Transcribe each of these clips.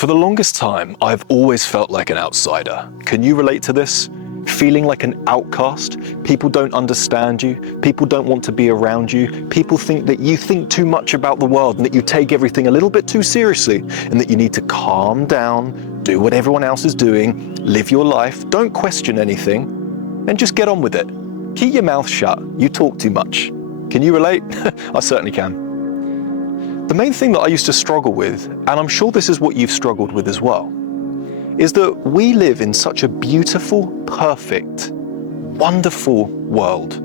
For the longest time, I've always felt like an outsider. Can you relate to this? Feeling like an outcast? People don't understand you. People don't want to be around you. People think that you think too much about the world and that you take everything a little bit too seriously and that you need to calm down, do what everyone else is doing, live your life, don't question anything, and just get on with it. Keep your mouth shut. You talk too much. Can you relate? I certainly can. The main thing that I used to struggle with, and I'm sure this is what you've struggled with as well, is that we live in such a beautiful, perfect, wonderful world,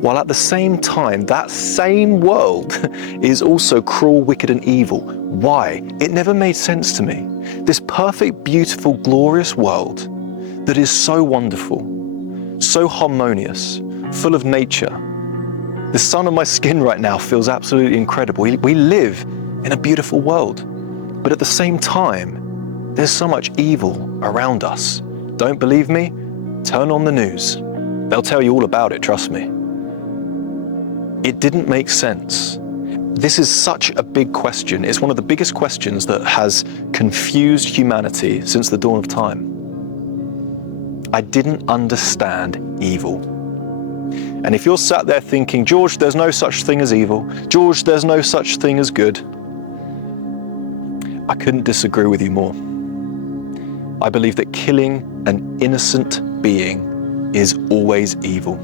while at the same time, that same world is also cruel, wicked, and evil. Why? It never made sense to me. This perfect, beautiful, glorious world that is so wonderful, so harmonious, full of nature. The sun on my skin right now feels absolutely incredible. We live in a beautiful world, but at the same time, there's so much evil around us. Don't believe me? Turn on the news. They'll tell you all about it, trust me. It didn't make sense. This is such a big question. It's one of the biggest questions that has confused humanity since the dawn of time. I didn't understand evil. And if you're sat there thinking, George, there's no such thing as evil. George, there's no such thing as good. I couldn't disagree with you more. I believe that killing an innocent being is always evil.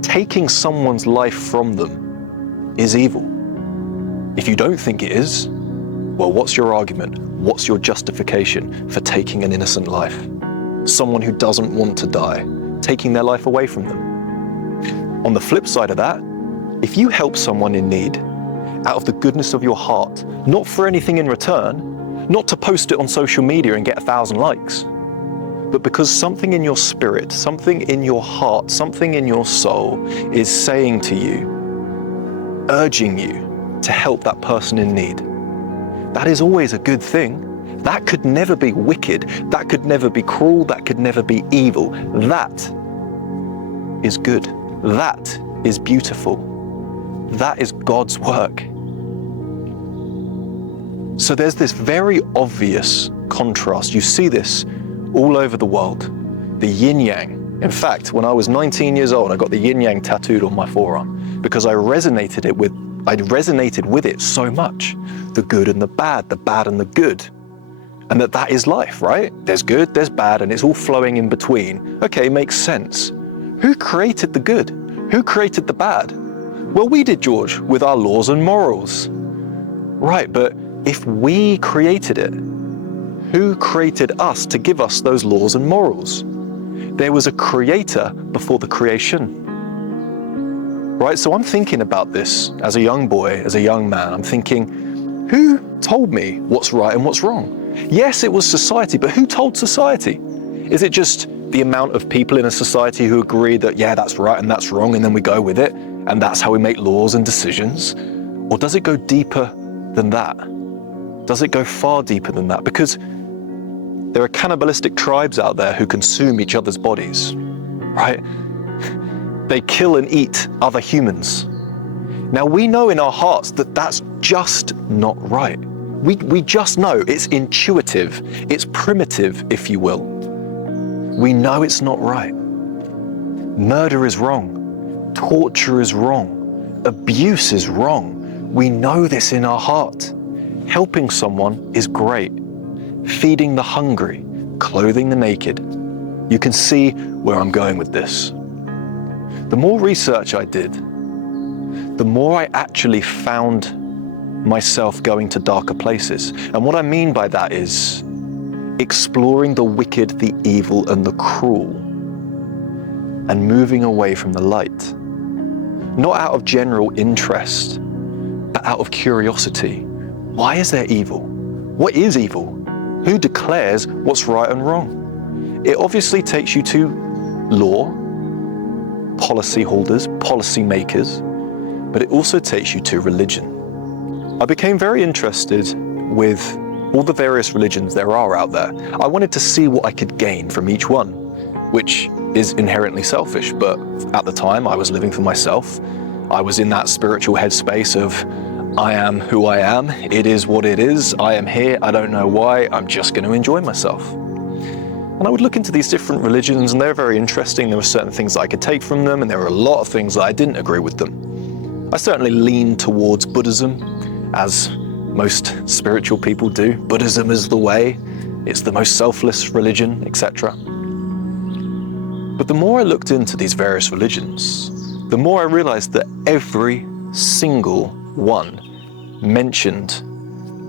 Taking someone's life from them is evil. If you don't think it is, well, what's your argument? What's your justification for taking an innocent life? Someone who doesn't want to die, taking their life away from them. On the flip side of that, if you help someone in need out of the goodness of your heart, not for anything in return, not to post it on social media and get 1,000 likes, but because something in your spirit, something in your heart, something in your soul is saying to you, urging you to help that person in need, that is always a good thing. That could never be wicked, that could never be cruel, that could never be evil. That is good. That is beautiful. That is God's work. So there's this very obvious contrast. You see this all over the world, the yin-yang. In fact, when I was 19 years old, I got the yin-yang tattooed on my forearm because I resonated with it so much. The good and the bad and the good. And that is life, right? There's good, there's bad, and it's all flowing in between. Okay, makes sense. Who created the good? Who created the bad? Well, we did, George, with our laws and morals. Right, but if we created it, who created us to give us those laws and morals? There was a creator before the creation. Right, so I'm thinking about this as a young boy, as a young man. I'm thinking, who told me what's right and what's wrong? Yes, it was society, but who told society? Is it just the amount of people in a society who agree that, yeah, that's right and that's wrong, and then we go with it, and that's how we make laws and decisions? Or does it go deeper than that? Does it go far deeper than that? Because there are cannibalistic tribes out there who consume each other's bodies, right? They kill and eat other humans. Now, we know in our hearts that that's just not right. We just know, it's intuitive, it's primitive, if you will. We know it's not right. Murder is wrong. Torture is wrong. Abuse is wrong. We know this in our heart. Helping someone is great. Feeding the hungry, clothing the naked. You can see where I'm going with this. The more research I did, the more I actually found myself going to darker places. And what I mean by that is exploring the wicked, the evil, and the cruel, and moving away from the light. Not out of general interest, but out of curiosity. Why is there evil? What is evil? Who declares what's right and wrong? It obviously takes you to law, policy holders, policy makers, but it also takes you to religion. I became very interested with all the various religions there are out there. I wanted to see what I could gain from each one, which is inherently selfish, but at the time I was living for myself. I was in that spiritual headspace of, I am who I am. It is what it is. I am here. I don't know why. I'm just going to enjoy myself. And I would look into these different religions, and they're very interesting. There were certain things that I could take from them, and there were a lot of things that I didn't agree with them. I certainly lean towards Buddhism, as most spiritual people do. Buddhism is the way. It's the most selfless religion, etc. But the more I looked into these various religions, the more I realized that every single one mentioned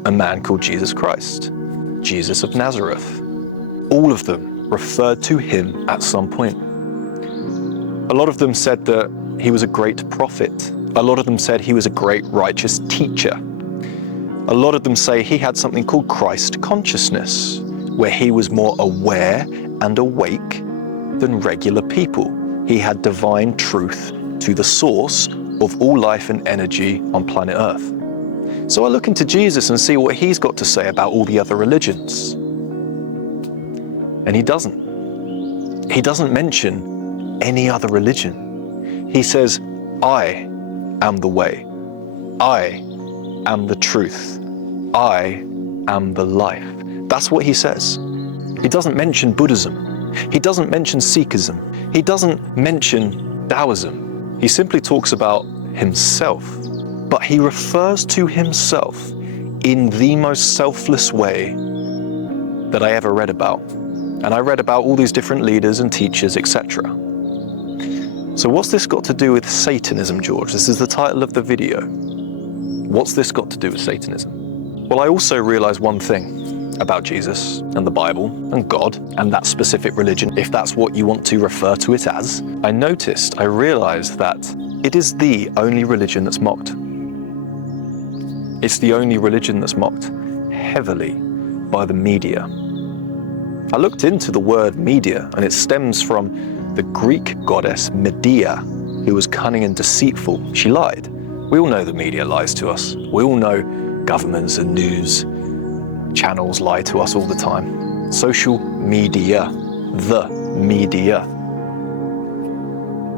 a man called Jesus Christ, Jesus of Nazareth. All of them referred to him at some point. A lot of them said that he was a great prophet. A lot of them said he was a great righteous teacher. A lot of them say he had something called Christ consciousness, where he was more aware and awake than regular people. He had divine truth to the source of all life and energy on planet Earth. So I look into Jesus and see what he's got to say about all the other religions. And he doesn't. He doesn't mention any other religion. He says, I am the way. I am the truth. I am the life. That's what he says. He doesn't mention Buddhism. He doesn't mention Sikhism. He doesn't mention Taoism. He simply talks about himself. But he refers to himself in the most selfless way that I ever read about. And I read about all these different leaders and teachers, etc. So what's this got to do with Satanism, George? This is the title of the video. What's this got to do with Satanism? Well, I also realized one thing about Jesus and the Bible and God and that specific religion, if that's what you want to refer to it as. I realized that it is the only religion that's mocked. It's the only religion that's mocked heavily by the media. I looked into the word media, and it stems from the Greek goddess Medea, who was cunning and deceitful. She lied. We all know the media lies to us. We all know governments and news channels lie to us all the time. Social media, the media.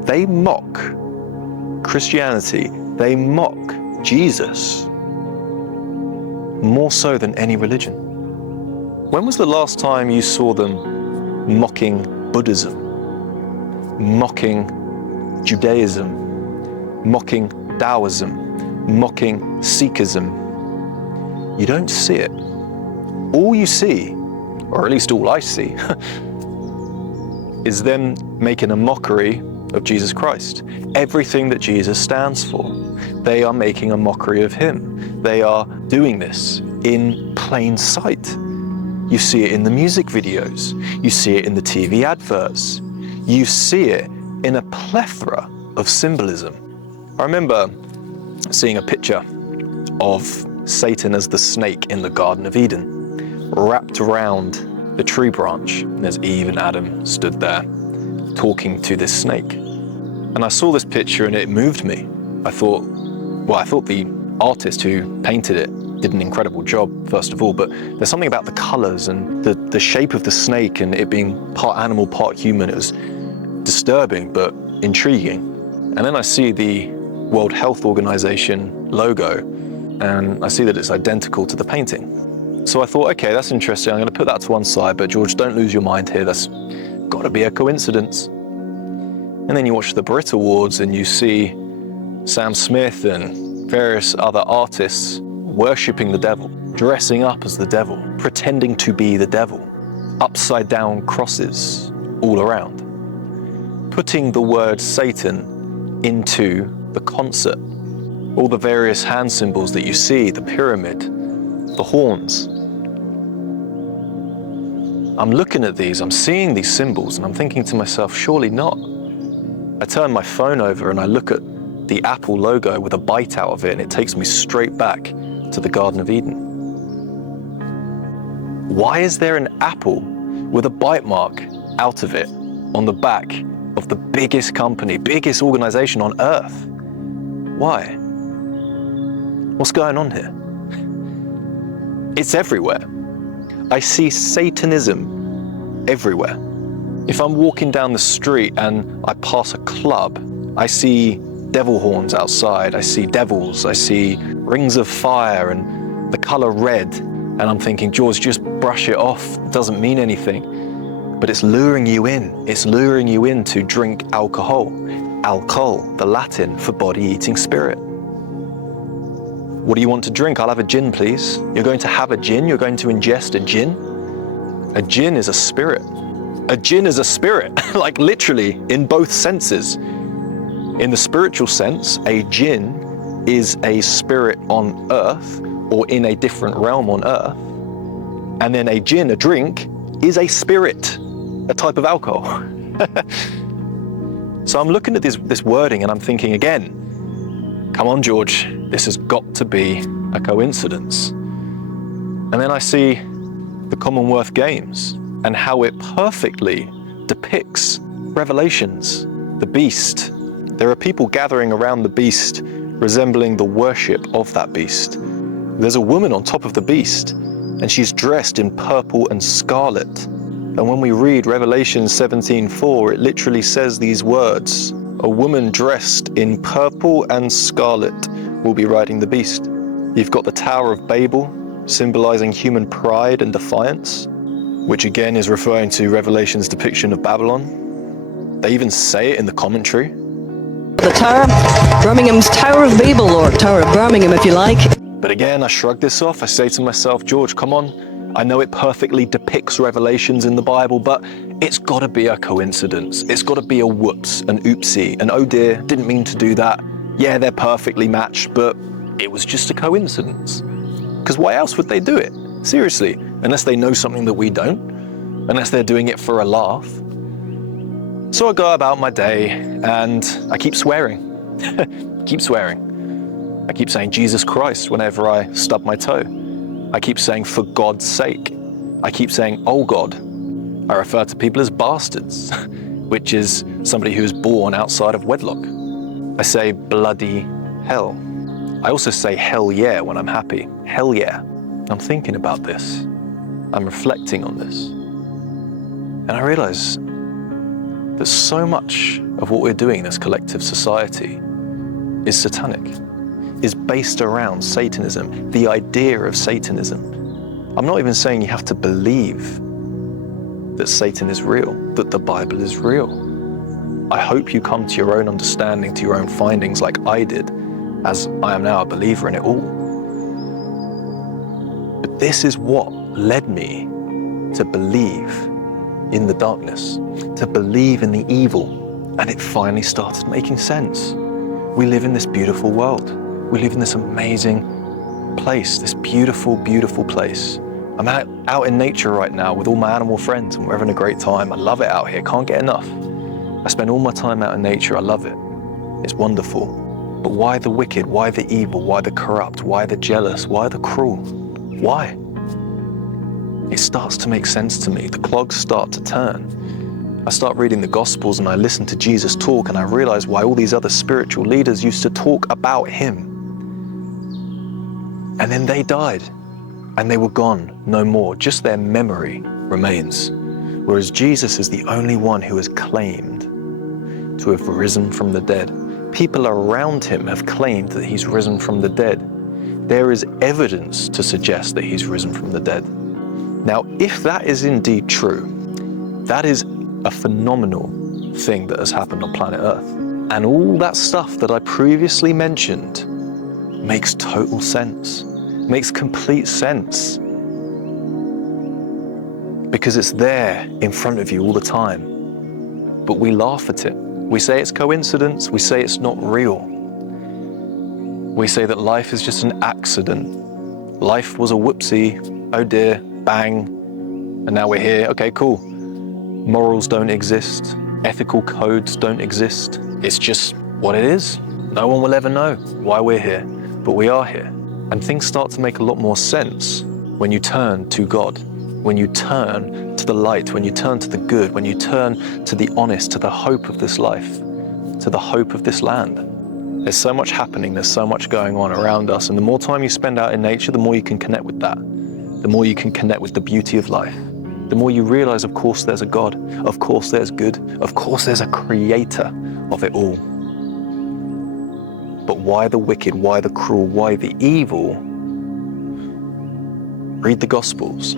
They mock Christianity. They mock Jesus more so than any religion. When was the last time you saw them mocking Buddhism, mocking Judaism, mocking Taoism, mocking Sikhism? You don't see it. All you see, or at least all I see, is them making a mockery of Jesus Christ. Everything that Jesus stands for. They are making a mockery of him. They are doing this in plain sight. You see it in the music videos. You see it in the TV adverts. You see it in a plethora of symbolism. I remember seeing a picture of Satan as the snake in the Garden of Eden, wrapped around the tree branch. And there's Eve and Adam stood there talking to this snake. And I saw this picture and it moved me. I thought the artist who painted it did an incredible job, first of all, but there's something about the colors and the shape of the snake and it being part animal, part human. It was disturbing, but intriguing. And then I see the World Health Organization logo and I see that it's identical to the painting. So I thought, okay, that's interesting. I'm going to put that to one side, but George, don't lose your mind here. That's got to be a coincidence. And then you watch the Brit Awards and you see Sam Smith and various other artists worshipping the devil, dressing up as the devil, pretending to be the devil, upside down crosses all around, putting the word Satan into the concert, all the various hand symbols that you see, the pyramid, the horns. I'm looking at these, I'm seeing these symbols and I'm thinking to myself, surely not. I turn my phone over and I look at the Apple logo with a bite out of it and it takes me straight back to the Garden of Eden. Why is there an apple with a bite mark out of it on the back of the biggest company, biggest organization on earth? Why? What's going on here? It's everywhere. I see Satanism everywhere. If I'm walking down the street and I pass a club, I see devil horns outside, I see devils, I see rings of fire and the color red. And I'm thinking, George, just brush it off. It doesn't mean anything. But it's luring you in. It's luring you in to drink alcohol. Alcohol, the Latin for body-eating spirit. What do you want to drink? I'll have a gin, please. You're going to have a gin? You're going to ingest a gin? A gin is a spirit. A gin is a spirit, like literally in both senses. In the spiritual sense, a jinn is a spirit on earth or in a different realm on earth. And then a gin, a drink, is a spirit, a type of alcohol. So I'm looking at this wording and I'm thinking again, come on, George, this has got to be a coincidence. And then I see the Commonwealth Games and how it perfectly depicts Revelations, the beast. There are people gathering around the beast, resembling the worship of that beast. There's a woman on top of the beast, and she's dressed in purple and scarlet. And when we read Revelation 17:4, it literally says these words, a woman dressed in purple and scarlet will be riding the beast. You've got the Tower of Babel, symbolizing human pride and defiance, which again is referring to Revelation's depiction of Babylon. They even say it in the commentary. The Tower, Birmingham's Tower of Babel, or Tower of Birmingham if you like. But again, I shrug this off. I say to myself, George, come on. I know it perfectly depicts Revelations in the Bible, but it's got to be a coincidence. It's got to be a whoops, an oopsie, an oh dear, didn't mean to do that. Yeah, they're perfectly matched, but it was just a coincidence. Because why else would they do it? Seriously, unless they know something that we don't, unless they're doing it for a laugh. So I go about my day and I keep swearing, keep swearing. I keep saying Jesus Christ whenever I stub my toe. I keep saying for God's sake. I keep saying, oh God. I refer to people as bastards, which is somebody who is born outside of wedlock. I say bloody hell. I also say hell yeah when I'm happy. Hell yeah. I'm thinking about this. I'm reflecting on this. And I realize that so much of what we're doing in this collective society is satanic, is based around Satanism, the idea of Satanism. I'm not even saying you have to believe that Satan is real, that the Bible is real. I hope you come to your own understanding, to your own findings like I did, as I am now a believer in it all. But this is what led me to believe in the darkness, to believe in the evil, and it finally started making sense. We live in this beautiful world. We live in this amazing place, this beautiful, beautiful place. I'm out in nature right now with all my animal friends and we're having a great time. I love it out here, can't get enough. I spend all my time out in nature, I love it. It's wonderful. But why the wicked? Why the evil? Why the corrupt? Why the jealous? Why the cruel? Why? It starts to make sense to me. The clogs start to turn. I start reading the Gospels and I listen to Jesus talk and I realize why all these other spiritual leaders used to talk about him. And then they died and they were gone, no more. Just their memory remains. Whereas Jesus is the only one who has claimed to have risen from the dead. People around him have claimed that he's risen from the dead. There is evidence to suggest that he's risen from the dead. Now, if that is indeed true, that is a phenomenal thing that has happened on planet Earth. And all that stuff that I previously mentioned makes total sense, makes complete sense. Because it's there in front of you all the time. But we laugh at it. We say it's coincidence, we say it's not real. We say that life is just an accident. Life was a whoopsie, oh dear, bang, and now we're here, okay, cool. Morals don't exist, ethical codes don't exist. It's just what it is. No one will ever know why we're here, but we are here. And things start to make a lot more sense when you turn to God, when you turn to the light, when you turn to the good, when you turn to the honest, to the hope of this life, to the hope of this land. There's so much happening, there's so much going on around us, and the more time you spend out in nature, the more you can connect with that. The more you can connect with the beauty of life. The more you realize, of course, there's a God. Of course, there's good. Of course, there's a creator of it all. But why the wicked? Why the cruel? Why the evil? Read the Gospels,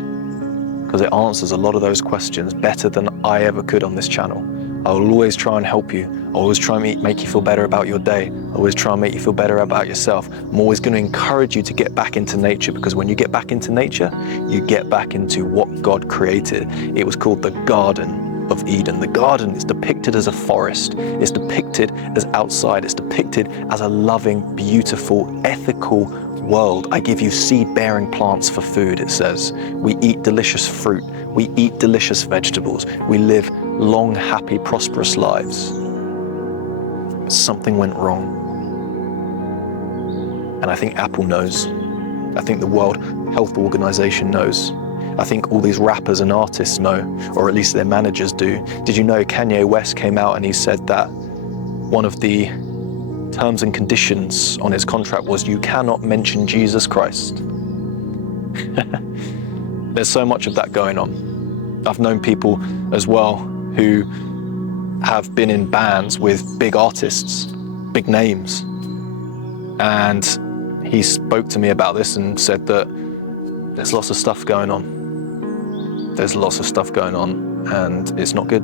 because it answers a lot of those questions better than I ever could on this channel. I will always try and help you. I always try and make you feel better about your day. I always try and make you feel better about yourself. I'm always going to encourage you to get back into nature, because when you get back into nature, you get back into what God created. It was called the Garden of Eden. The garden is depicted as a forest. It's depicted as outside. It's depicted as a loving, beautiful, ethical world. I give you seed-bearing plants for food, it says. We eat delicious fruit. We eat delicious vegetables. We live long, happy, prosperous lives. But something went wrong. And I think Apple knows. I think the World Health Organization knows. I think all these rappers and artists know, or at least their managers do. Did you know Kanye West came out and he said that one of the terms and conditions on his contract was you cannot mention Jesus Christ? There's so much of that going on. I've known people as well who have been in bands with big artists, big names. And he spoke to me about this and said that there's lots of stuff going on. There's lots of stuff going on and it's not good.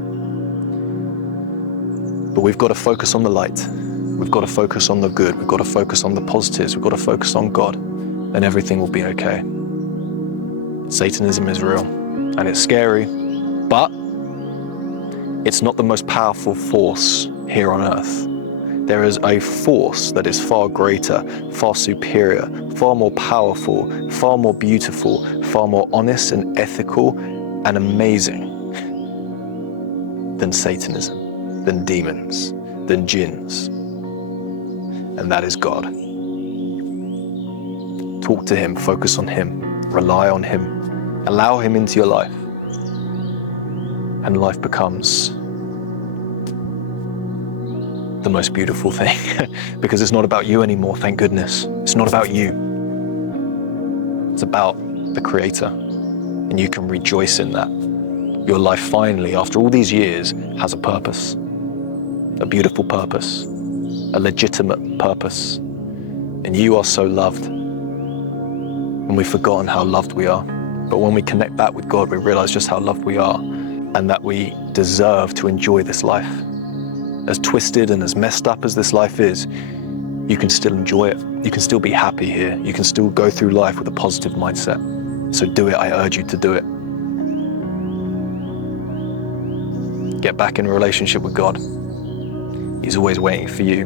But we've got to focus on the light. We've got to focus on the good. We've got to focus on the positives. We've got to focus on God, and everything will be okay. Satanism is real and it's scary, but it's not the most powerful force here on earth. There is a force that is far greater, far superior, far more powerful, far more beautiful, far more honest and ethical and amazing than Satanism, than demons, than jinns. And that is God. Talk to him, focus on him, rely on him, allow him into your life. And life becomes the most beautiful thing because it's not about you anymore, thank goodness. It's not about you. It's about the Creator, and you can rejoice in that. Your life finally, after all these years, has a purpose, a beautiful purpose, a legitimate purpose. And you are so loved. And we've forgotten how loved we are. But when we connect back with God, we realize just how loved we are and that we deserve to enjoy this life. As twisted and as messed up as this life is, you can still enjoy it. You can still be happy here. You can still go through life with a positive mindset. So do it. I urge you to do it. Get back in a relationship with God. He's always waiting for you,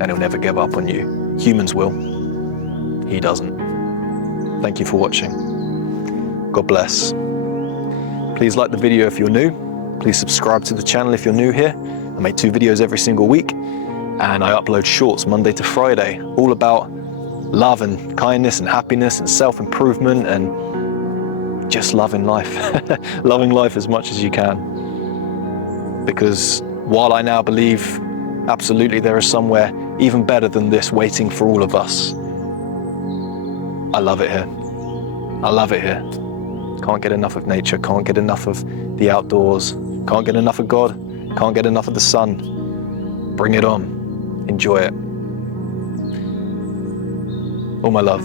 and he'll never give up on you. Humans will. He doesn't. Thank you for watching. God bless. Please like the video if you're new. Please subscribe to the channel if you're new here. I make 2 videos every single week, and I upload shorts Monday to Friday, all about love and kindness and happiness and self-improvement and just loving life. Loving life as much as you can. Because while I now believe absolutely there is somewhere even better than this waiting for all of us, I love it here. I love it here. Can't get enough of nature, can't get enough of the outdoors, can't get enough of God, can't get enough of the sun. Bring it on. Enjoy it. All my love.